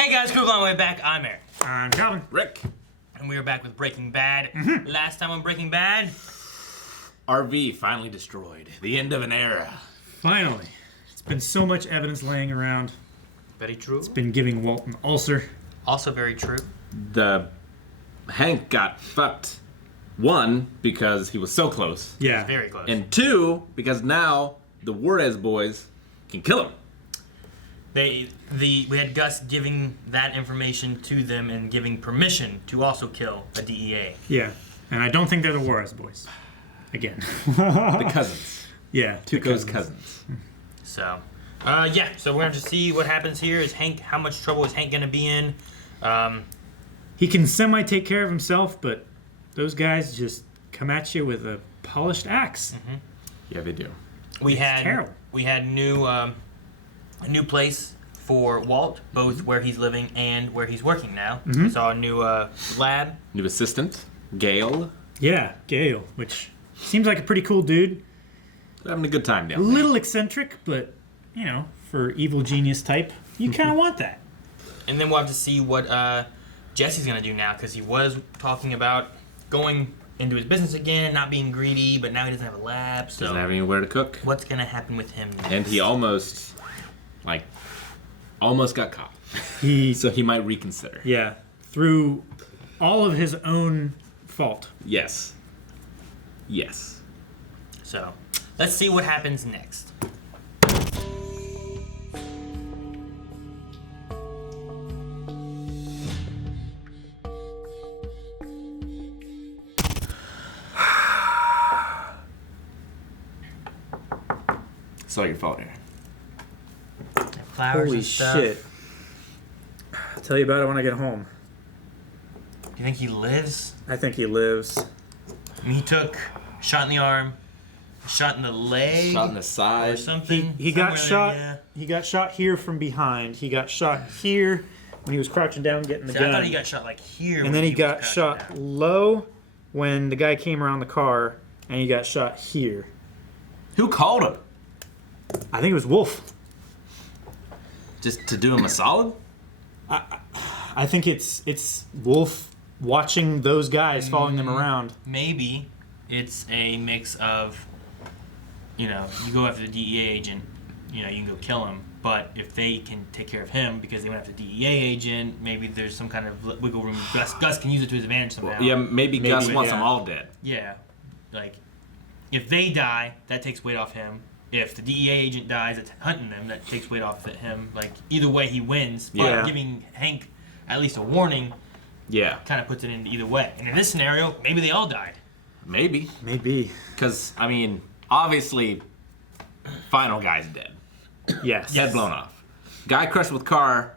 Hey guys, Kuro on the way back. I'm Eric. I'm Calvin. Rick. And we are back with Breaking Bad. Last time on Breaking Bad, RV finally destroyed. The end of an era. Finally. It's been so much evidence laying around. very true. It's been giving Walt an ulcer. Also very true. The Hank got fucked. One, because he was so close. Yeah. Very close. And two, because now the Juarez boys can kill him. We had Gus giving that information to them and giving permission to also kill a DEA. Yeah. And I don't think they're the Juarez boys. Again. The cousins. Yeah. Tuco's cousins. So, so we're going to see what happens here. How much trouble is Hank going to be in? He can semi-take care of himself, but those guys just come at you with a polished axe. Mm-hmm. Yeah, they do. We had terrible. a new place for Walt, both where he's living and where he's working now. Mm-hmm. We saw a new lab. New assistant, Gail. Yeah, Gale, which seems like a pretty cool dude. They're having a good time A down there. little eccentric, but, you know, for evil genius type, you kind of want that. And then we'll have to see what Jesse's going to do now, because he was talking about going into his business again, not being greedy, but now he doesn't have a lab. So Doesn't have anywhere to cook. what's going to happen with him next? And he almost got caught. So he might reconsider. Yeah, through all of his own fault. Yes. Yes. So let's see what happens next. It's all your fault, Aaron. Flowers Holy and stuff. shit. I'll tell you about it when I get home. Do you think he lives? I think he lives. I mean, he took a shot in the arm, a shot in the leg, Shot in the or side. something. He got somewhere shot. there, yeah. He got shot here from behind. He got shot here when he was crouching down getting the See, gun. I thought he got shot like here. and when then he was got crouching shot down. low when the guy came around the car, and he got shot here. Who called him? I think it was Wolf. Just to do him a solid? I think it's Wolf watching those guys, following them around. Maybe it's a mix of, you go after the DEA agent, you can go kill him. But if they can take care of him because they went after the DEA agent, maybe there's some kind of wiggle room. Gus can use it to his advantage somehow. Yeah, maybe Gus wants yeah. them all dead. Yeah, like if they die, that takes weight off him. If the DEA agent dies, it's hunting them. That takes weight off of him. Like either way, he wins. But Yeah. giving Hank at least a warning Yeah, kind of puts it in either way. And in this scenario, maybe they all died. maybe. Maybe. Because, obviously, final guy's dead. Yes. Head blown off. Guy crushed with car,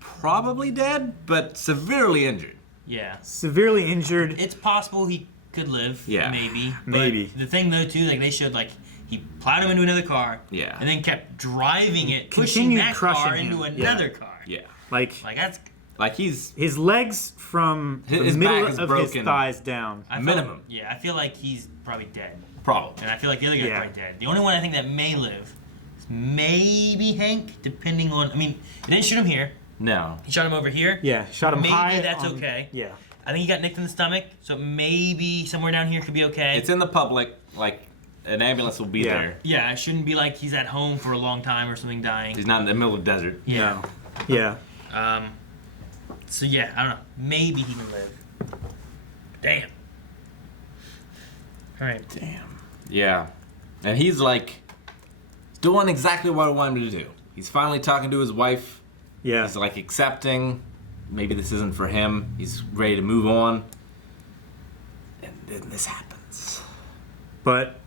probably dead, but severely injured. Yeah, Severely injured. it's possible he could live. Yeah. maybe. Maybe. But the thing though too, like they showed, like he plowed him into another car. Yeah. And then kept driving it, pushing Continued that crushing car him. into Yeah. another car. Yeah. Like Like that's. Like he's his legs from the His middle back is of broken. his thighs down. I feel- Minimum. Yeah, I feel like he's probably dead. probably. And I feel like the other guy's Yeah. probably dead. The only one I think that may live is maybe Hank, depending on. he didn't shoot him here. No. He shot him over here. Yeah, shot him Maybe high. that's on- okay. Yeah. I think he got nicked in the stomach, so maybe somewhere down here could be okay. It's in the public, like an ambulance will be Yeah. there. Yeah, it shouldn't be like he's at home for a long time or something dying. He's not in the middle of the desert. Yeah. Yeah. So yeah, I don't know. Maybe he can live. Damn. All right. Damn. Yeah. And he's like doing exactly what I want him to do. He's finally talking to his wife. Yeah. He's like accepting. Maybe this isn't for him. He's ready to move on. And then this happens. But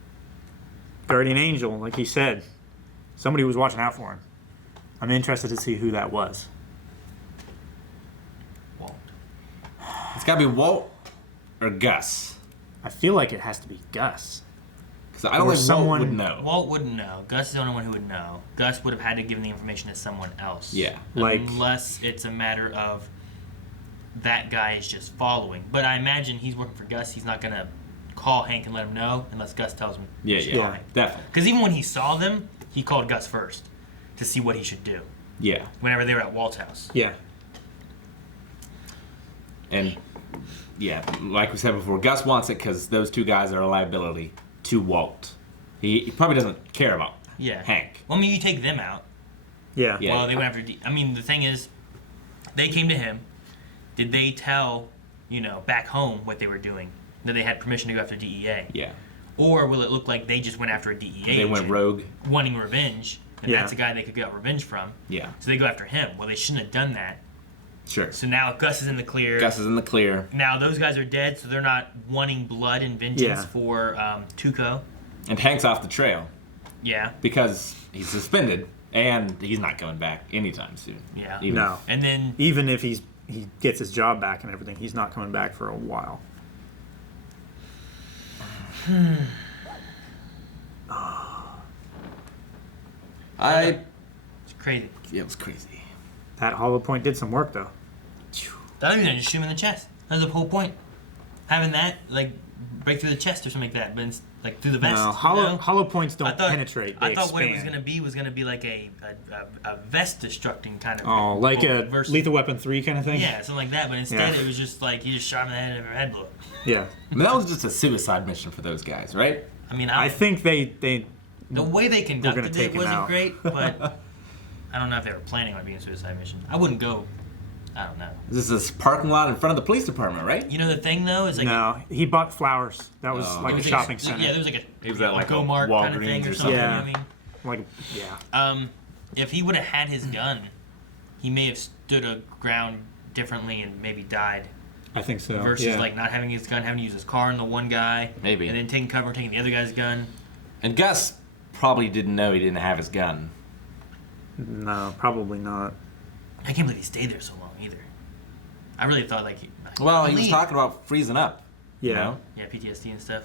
Guardian Angel, like he said, somebody was watching out for him. I'm interested to see who that was. Walt. It's gotta be Walt or Gus. I feel like it has to be Gus. Because I don't Or think someone- Walt would know. Walt wouldn't know. Gus is the only one who would know. Gus would have had to give the information to someone else. Yeah. Like- Unless it's a matter of that guy is just following. But I imagine he's working for Gus. He's not gonna call Hank and let him know unless Gus tells him. Yeah, Yeah. definitely. Because even when he saw them, he called Gus first to see what he should do. Yeah. Whenever they were at Walt's house. Yeah. And yeah, like we said before, Gus wants it because those two guys are a liability to Walt. He probably doesn't care about Hank. Well, I mean, you take them out. Yeah. Yeah. Well, they went after. I mean, the thing is, they came to him. Did they tell, back home what they were doing? That they had permission to go after DEA? Yeah. Or will it look like they just went after a DEA They agent, went rogue. wanting revenge, and Yeah. that's a guy they could get revenge from? Yeah. So they go after him. Well, they shouldn't have done that. Sure. So now Gus is in the clear. Gus is in the clear. Now those guys are dead, so they're not wanting blood and vengeance for Tuco. And Hank's off the trail Yeah. because he's suspended and he's not coming back anytime soon. Yeah. Even No. And then Even if he gets his job back and everything, he's not coming back for a while. it's crazy. It was crazy. That hollow point did some work, though. That was gonna just shoot him in the chest. That was the whole point. Having that break through the chest or something like that, but it's through the vest. No, hollow points don't penetrate. They I thought what it was expand. gonna be like a vest destructing kind of. Oh, like a versus, Lethal Weapon 3 kind of thing? Yeah, something like that. But instead, it was just he just shot him in the head and her head blew up. Yeah. I mean, that was just a suicide mission for those guys, right? I mean, I think they the way they conducted take it him wasn't out. great, but I don't know if they were planning on being a suicide mission. I wouldn't go. I don't know. This is this parking lot in front of the police department, right? The thing though is no, he bought flowers. That was Oh. like it a was shopping center. Yeah, there was He was at, like, a Go-Mart kind of thing Walgreens or or something. something. You know what I mean? Like, yeah. If he would have had his gun, he may have stood a ground differently and maybe died. I think so. Versus yeah. not having his gun, having to use his car on the one guy, Maybe. and then taking cover and taking the other guy's gun. And Gus probably didn't know he didn't have his gun. No, probably not. I can't believe he stayed there so long either. I really thought Well, he was leave. talking about freezing up. Yeah. You know? Yeah, PTSD and stuff.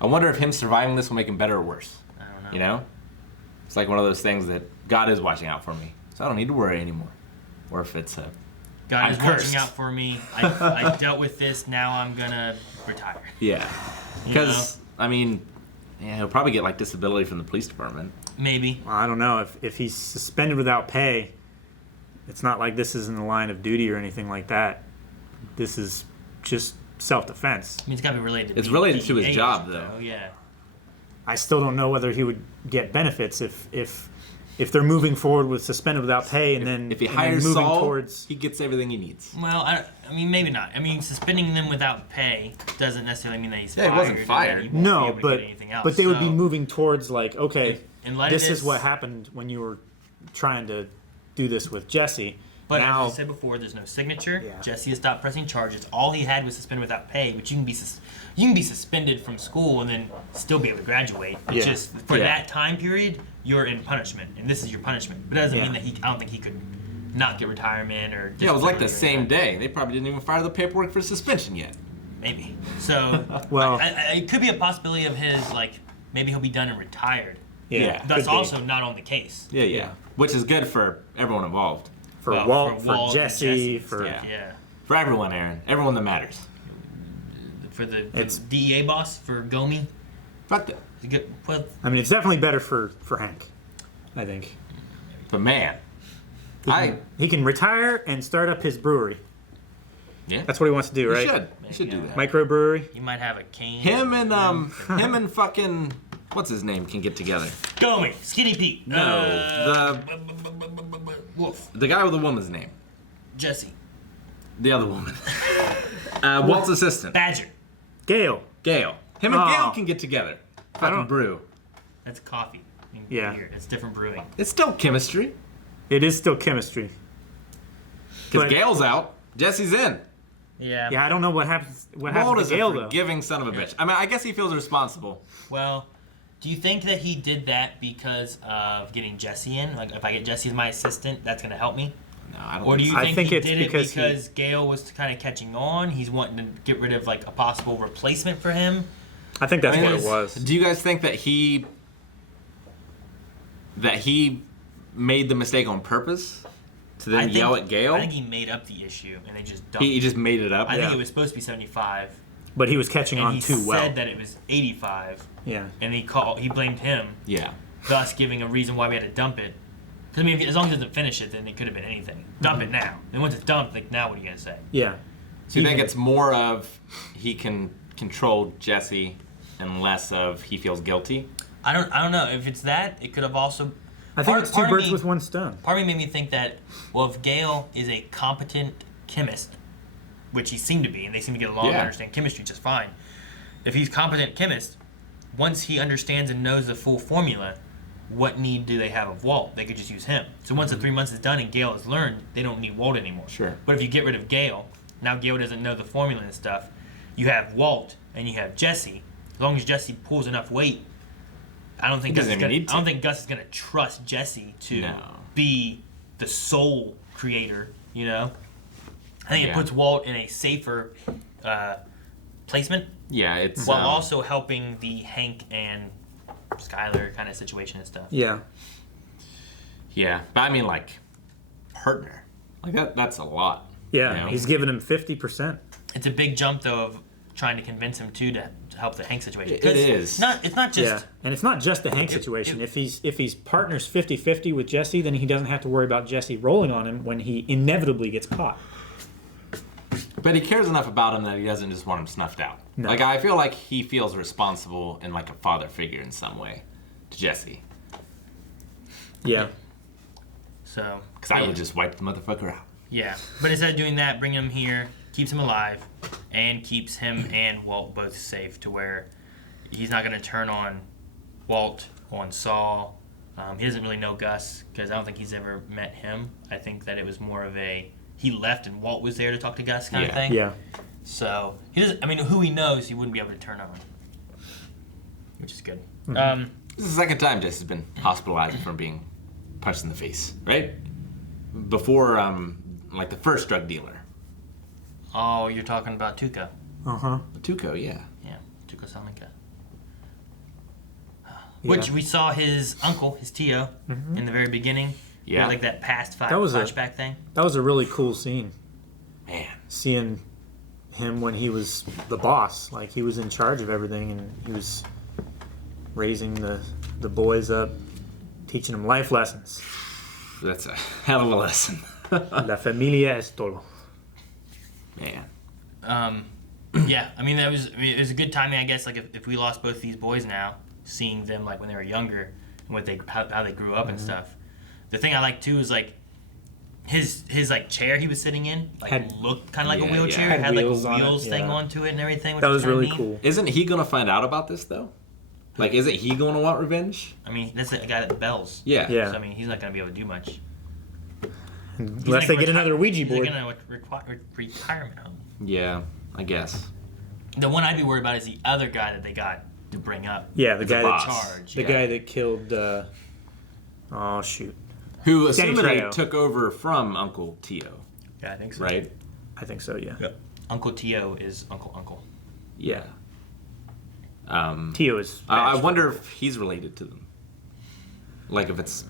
I wonder if him surviving this will make him better or worse. I don't know. You know? It's like one of those things that God is watching out for me, so I don't need to worry anymore. Or if it's a... God I'm is cursed. watching out for me. I dealt with this. Now I'm gonna retire. Yeah. Because, I mean, he'll probably get, disability from the police department. Maybe. Well, I don't know. If he's suspended without pay, it's not like this is in the line of duty or anything like that. This is just self-defense. I mean, it's gotta be related to It's related to his DEA job, agent, though. Yeah. I still don't know whether he would get benefits if they're moving forward with suspended without pay and then If he and then hires moving Saul, towards he gets everything he needs. Well, I mean, maybe not. I mean, suspending them without pay doesn't necessarily mean that he's Yeah, he fired. wasn't and that fired. he won't be no, able to but get anything else. but they would be So, moving towards okay, in light of this is this- what happened when you were trying to do this with Jesse. But now as I said before, there's no signature. Yeah. Jesse has stopped pressing charges. All he had was suspended without pay, which you can be suspended from school and then still be able to graduate. It's Yeah. just for Yeah. that time period, you're in punishment, and this is your punishment. But it doesn't Yeah. mean that I don't think he could not get retirement or. Yeah, it was like the disability or same day. They probably didn't even file the paperwork for suspension yet. Maybe. So Well- it could be a possibility of his maybe he'll be done and retired. Yeah. could That's be. also not on the case. Yeah. Which is good for everyone involved. for Well, Walt, for and Jesse, and for stuff, yeah. For everyone, Aaron. Everyone that matters. For the It's- DEA boss for Gomi. Fuck that. Well, I mean, it's definitely better for Hank. I think But man, he can retire and start up his brewery. yeah. That's what he wants to do, You right? should. You should do that. Microbrewery. he might have a cane. Him and fucking what's his name can get together. Gomi, Skinny Pete. No, Wolf, the guy with the woman's name. Jesse, The other woman. Walt's assistant. Badger. Gail. Gail. Him and Oh. Gail can get together. Fucking don't- brew. That's coffee. and Yeah. beer. It's different brewing. It's still chemistry. It is still chemistry. Because But- Gail's out. Jesse's in. Yeah. Yeah, I don't know what happens. What Walt happens is to Gail a though? forgiving son of a bitch. I mean, I guess he feels responsible. Well, do you think that he did that because of getting Jesse in? Like, if I get Jesse as my assistant, that's going to help me? No, I don't Or do think you I think, think he it's did it because because Gail was kind of catching on? He's wanting to get rid of, like, a possible replacement for him? I think that's I mean, what it was. Do you guys think that he made the mistake on purpose to then yell at Gail? I think he made up the issue, and they just dumped He just made it up. I think Yeah. it was supposed to be 75, But he was catching and on he too said well. that it was 85, Yeah. and he blamed him, Yeah. thus giving a reason why we had to dump it. 'Cause, I mean, as long as it doesn't finish it, then it could have been anything. Dump it now. And once it's dumped, like, now what are you going to say? Yeah. So you think it's more of he can control Jesse and less of he feels guilty? I don't know. If it's that, it could have also... I think it's two birds with one stone. Part of me made me think that, well, if Gale is a competent chemist, which he seemed to be, and they seem to get along and understand chemistry just fine. If he's a competent chemist, once he understands and knows the full formula, what need do they have of Walt? They could just use him. So once the 3 months is done and Gale has learned, they don't need Walt anymore. Sure. But if you get rid of Gale, now Gale doesn't know the formula and stuff, you have Walt and you have Jesse. As long as Jesse pulls enough weight, I don't think Gus is gonna trust Jesse to be the sole creator, you know? I think it puts Walt in a safer placement. Yeah, it's while also helping the Hank and Skyler kind of situation and stuff. Yeah. Yeah, but I mean, like, partner. Like, that's a lot. Yeah, you know? He's giving him 50%. It's a big jump, though, of trying to convince him, too, to help the Hank situation. It is. It's not just... Yeah, and it's not just the Hank situation. If he's partners 50-50 with Jesse, then he doesn't have to worry about Jesse rolling on him when he inevitably gets caught. But he cares enough about him that he doesn't just want him snuffed out. No. Like, I feel like he feels responsible in, like, a father figure in some way to Jesse. Yeah. So... Because I would just wipe the motherfucker out. Yeah. But instead of doing that, bring him here, keeps him alive, and keeps him and Walt both safe to where he's not going to turn on Walt, on Saul. He doesn't really know Gus, because I don't think he's ever met him. I think that it was more of a... He left and Walt was there to talk to Gus kind of thing. Yeah. So, he doesn't... I mean, who he knows, he wouldn't be able to turn on. Which is good. Mm-hmm. This is the second time Jesse's been hospitalized from being punched in the face, right? Before, like, the first drug dealer. Oh, you're talking about Tuco. Uh-huh. Tuco, yeah. Yeah, Tuco Salamanca. Which we saw his uncle, his Tio, in the very beginning. Yeah. Like that past flashback thing. That was a really cool scene. Man. Seeing him when he was the boss. Like, he was in charge of everything, and he was raising the boys up, teaching them life lessons. That's a hell of a lesson. La familia es todo. Man. Yeah, I mean, it was a good timing, I guess, like, if we lost both these boys now, seeing them, like, when they were younger, and how they grew up and stuff. The thing I like, too, is, like, his like, chair he was sitting in, like, looked kind of like a wheelchair. It had, like, a wheels thing onto it and everything, which that was really neat. cool. Isn't he going to find out about this, though? Like, isn't he going to want revenge? I mean, that's the guy that bells. Yeah. Yeah. So, I mean, he's not going to be able to do much. Unless they get another Ouija board. He's like in a retirement home. Yeah, I guess. The one I'd be worried about is the other guy that they got to bring up. Yeah, the guy that charge. The guy that killed. Oh shoot. Who Danny assumedly Trejo. took over from Uncle Tio, Yeah, I think so. right? I think so. Yeah. Yep. Uncle Tio is Uncle. Yeah. Tio is. I wonder if he's related to them. Like if it's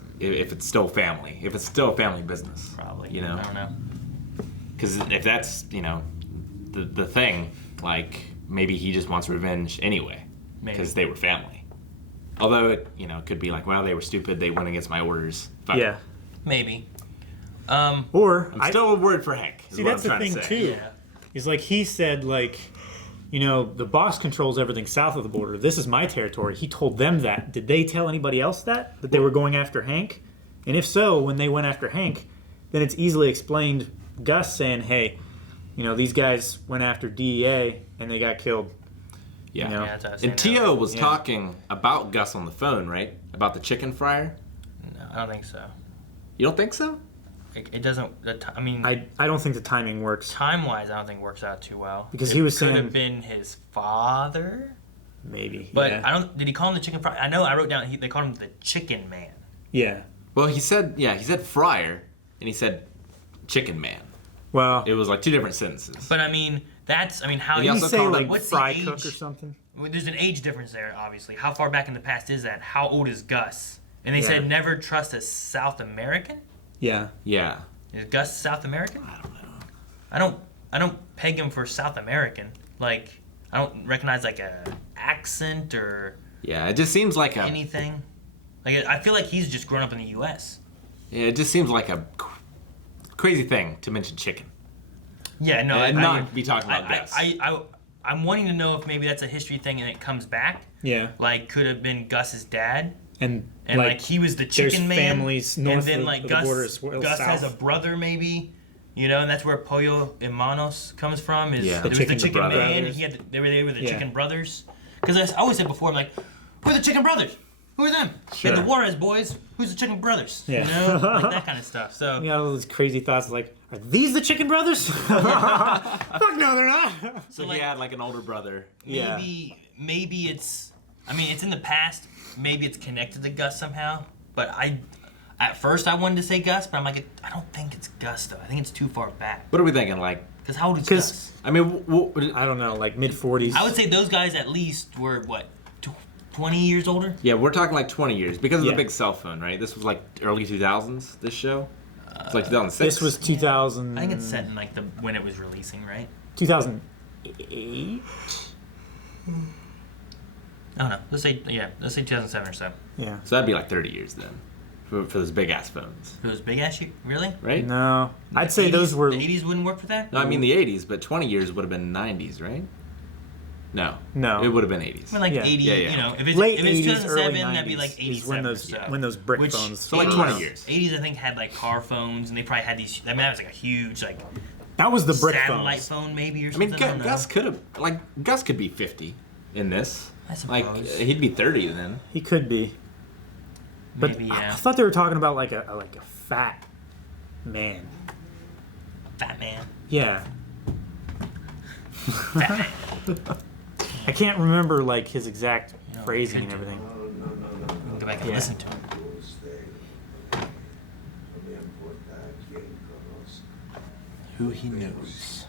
still family, if it's still a family business. Probably. You know. I don't know. Because if that's the thing, like maybe he just wants revenge anyway, because they were family. Although it could be like, well, they were stupid, they went against my orders. Fuck. Yeah. Maybe. Or I'm still worried for Hank. See, that's the thing too. Yeah. Is like he said, like, the boss controls everything south of the border. This is my territory. He told them that. Did they tell anybody else that they were going after Hank? And if so, when they went after Hank, then it's easily explained. Gus saying, "Hey, these guys went after DEA and they got killed." Yeah. Yeah, that's what I was And saying Tio was talking about Gus on the phone, right? About the chicken fryer. No, I don't think so. You don't think so? It doesn't. I mean, I don't think the timing works. time-wise, I don't think it works out too well. Because he was could saying- have been his father. Maybe. But yeah. I don't. Did he call him the chicken fry? I know. I wrote down. They called him the Chicken Man. Yeah. Well, he said fryer, and he said chicken man. Well, It was like two different sentences. But I mean, how He you did he also say called like him- what's the fry age? cook or something? Well, there's an age difference there, obviously. How far back in the past is that? How old is Gus? And they Yeah. said never trust a South American. Yeah. Yeah. Is Gus South American? I don't know. I don't peg him for South American. Like, I don't recognize like a accent or Yeah, it just seems like anything. Like, I feel like he's just grown up in the U.S. it just seems like a crazy thing to mention chicken. Yeah, no, and not be talking about Gus. I'm wanting to know if maybe that's a history thing and it comes back. Yeah. Like, could have been Gus's dad. And like he was the chicken man. Families north and then like of Gus, the border as well, Gus south. has a brother maybe. You know, and that's where Pollo Hermanos comes from. Is Yeah. it was the chicken man. brothers. He had they were the Yeah. chicken brothers. Because I always said before, like, who are the chicken brothers? Who are them? Sure. And the Juarez boys. Who's the chicken brothers? Yeah. You know, like that kind of stuff. So You know, all those crazy thoughts like, are these the chicken brothers? Fuck no, they're not. So like, he had like an older brother. maybe it's. I mean, it's in the past. Maybe it's connected to Gus somehow. But at first I wanted to say Gus, but I'm like, I don't think it's Gus though. I think it's too far back. What are we thinking? Like, Because how old is Gus? I mean, I don't know, like mid-40s. I would say those guys at least were what, 20 years older. yeah, we're talking like 20 years because of Yeah. the big cell phone, right? This was like early 2000s. This show. It's like 2006. This was 2000. I think it's set in like when it was releasing, right? 2008. I don't know. Let's say 2007 or so. Yeah. So that'd be like 30 years then, for those big ass phones, It was big ass shit, really? right? No, I'd say 80s those were. the 80s wouldn't work for that. No, I mean the 80s, but 20 years would have been 90s, right? No. No. It would have been 80s. I mean, like Yeah. 80, Yeah, yeah. you know, if it's, Late if it's 80s, 2007, early that'd be like 90s 87 is when those or so. when those brick Which, phones. So like were 20 around. years. 80s, I think, had like car phones, and they probably had these. I mean, that was like a huge like That was the brick satellite phones. phone, maybe or I something. mean, I don't know. Gus could be 50 in this. I Like suppose. he'd be 30 then. He could be. But Maybe, I yeah. thought they were talking about like a fat man. Fat man. Yeah. Fat man. I can't remember like his exact No, phrasing and could do. everything. We can go back and Yeah. listen to him. Who he knows.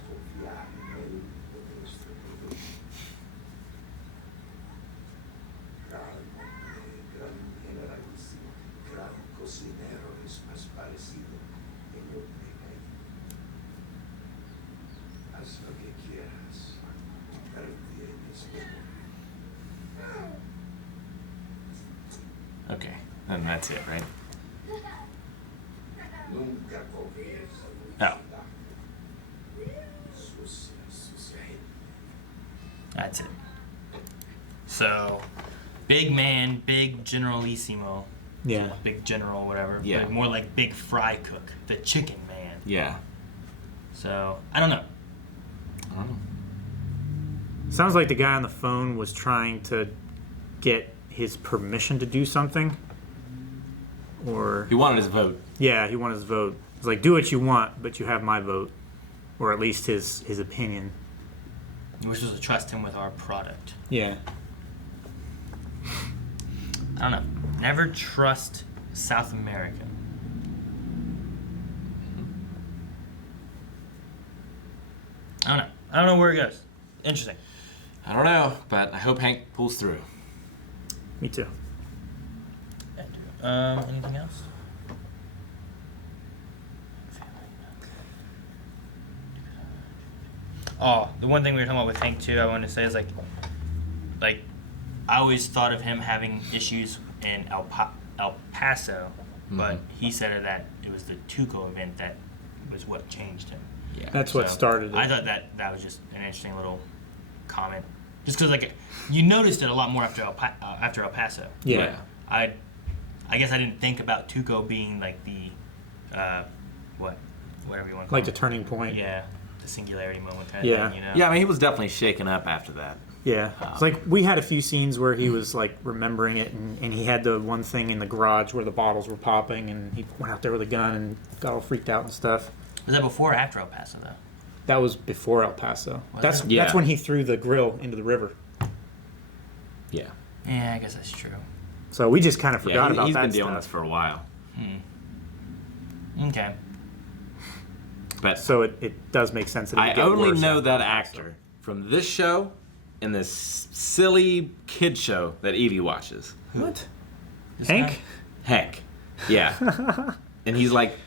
Okay, then that's it, right? Oh. That's it. So, big man, big generalissimo, Yeah. big general, whatever. Yeah. But more like big fry cook, the chicken man. Yeah. So, I don't know. I don't know. Sounds like the guy on the phone was trying to get his permission to do something. Or He wanted his vote. yeah, he wanted his vote. It's like, do what you want, but you have my vote, or at least his opinion. We're supposed to trust him with our product. Yeah. I don't know. Never trust South America. I don't know. I don't know where it goes. Interesting. I don't know, but I hope Hank pulls through. Me too. Anything else? Oh, the one thing we were talking about with Hank too, I wanted to say is like, I always thought of him having issues in El Paso, but he said that it was the Tuco event that was what changed him. Yeah. That's what So, started it. I thought that was just an interesting little comment, just because like you noticed it a lot more after El Paso. yeah. I guess I didn't think about Tuco being like the whatever you want to call Like the it. turning point. Yeah, the singularity moment kind of Yeah. thing, you know? Yeah, I mean, he was definitely shaken up after that. Yeah. It's like we had a few scenes where he was like remembering it, and he had the one thing in the garage where the bottles were popping, and he went out there with a gun and got all freaked out and stuff. Was that before or after El Paso, though? That was before El Paso. Was That's it? Yeah. that's when he threw the grill into the river. Yeah. Yeah, I guess that's true. So we just kind of forgot about he's that been dealing stuff. with this for a while. Okay. But So it does make sense that it I would get only worse know after that El Paso. actor from this show and this silly kid show that Evie watches. What? This Hank? guy? Hank. Yeah. And he's like,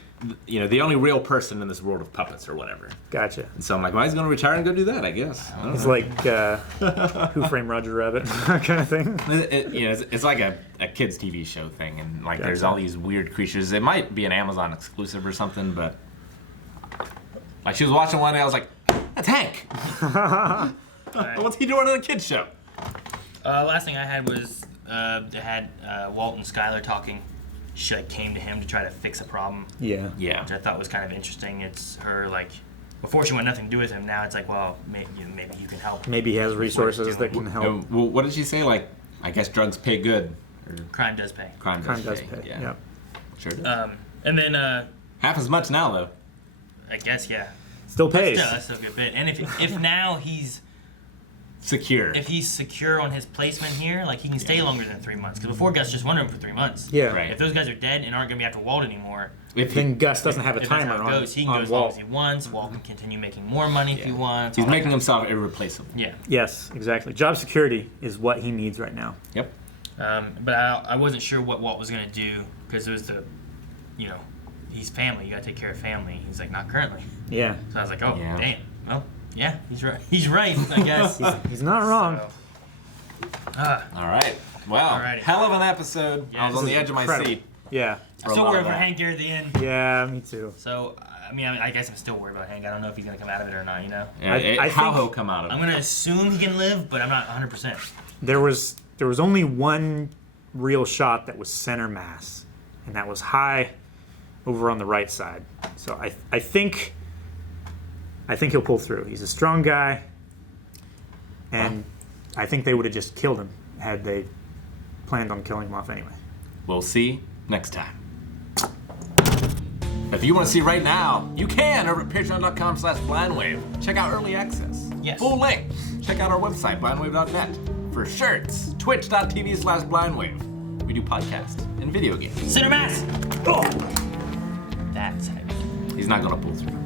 the only real person in this world of puppets or whatever. Gotcha. And so I'm like, well, he's going to retire and go do that, I guess. I don't It's know. like Who Framed Roger Rabbit kind of thing. It's like a kids' TV show thing, and like there's Gotcha. all these weird creatures. It might be an Amazon exclusive or something, but Like she was watching one day, I was like, that's Hank. What's he doing on a kid's show? Last thing I had was they had Walt and Skylar talking. She like came to him to try to fix a problem. Yeah. Which I thought was kind of interesting. It's her like before she wanted nothing to do with him. Now it's like, well, maybe you can help. Maybe he has resources that can help. Well, what did she say? Like, I guess drugs pay good. Or Crime does pay. Crime does pay. Yeah. Yep. Sure does. And then half as much now though. I guess yeah. Still pays. That's still a good bit. And if now he's secure. If he's secure on his placement here, like he can stay longer than 3 months. Because before Gus just wanted him for 3 months. Yeah. Right. If those guys are dead and aren't gonna be after Walt anymore, then Gus doesn't have a timer on. Goes, he can go as long as he wants. Walt can continue making more money if he wants. He's making himself irreplaceable. Yeah. Yes, exactly. Job security is what he needs right now. Yep. But I wasn't sure what Walt was gonna do because it was he's family. You gotta take care of family. He's like, not currently. Yeah. So I was like, oh damn. Well, yeah, he's right. He's right, I guess. he's not wrong. So, all right. Well, hell of an episode. Yeah, I was on the edge of my seat. Yeah. I'm still worried about Hank here at the end. Yeah, me too. So, I guess I'm still worried about Hank. I don't know if he's going to come out of it or not, Yeah, how he'll come out of it. I'm going to assume he can live, but I'm not 100%. There was only one real shot that was center mass, and that was high over on the right side. So I think he'll pull through. He's a strong guy, and I think they would have just killed him had they planned on killing him off anyway. We'll see next time. If you want to see right now, you can over at patreon.com/blindwave. Check out early access. Yes. Full length. Check out our website, blindwave.net. For shirts, twitch.tv/blindwave. We do podcasts and video games. Cinemass! Oh. That's heavy. He's not going to pull through.